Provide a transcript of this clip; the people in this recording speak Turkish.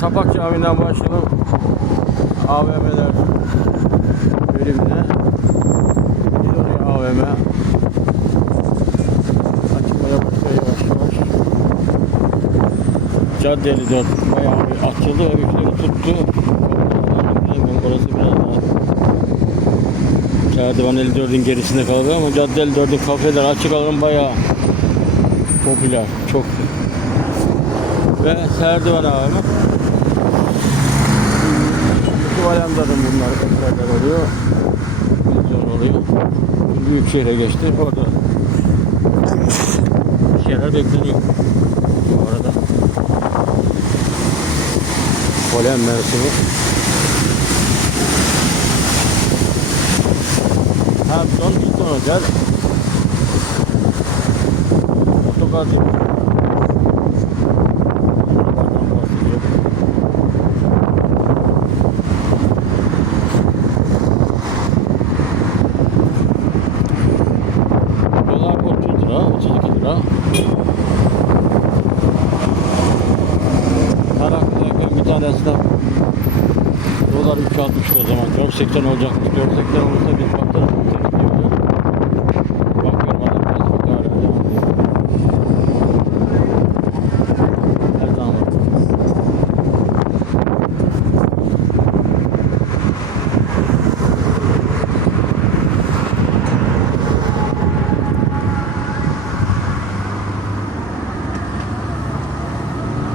Sapak Camii'nden başlayalım. AVM'ler bölümüne. Gidiyor AVM. Açılmaya başlıyor yavaş yavaş. Caddeli dört bayağı bir açıldı müşteri tuttu. Orası biraz daha Serdivan 54'ün gerisinde kalıyor ama Cadde 54'ün kafeler açık alanı bayağı popüler. Çok ve Serdivan abi. Tuvalanların bunlar eserler oluyor. Vizyon oluyor. Büyük şehre geçti. Orada bir şeyler bekleniyor. Bu arada. Polen mevsimi. Ha son bir sonra gel. Otogar gibi. tanesi de dolar 3.60 o zaman. 4.80 olacakmış. 4.80 olursa bir baktım.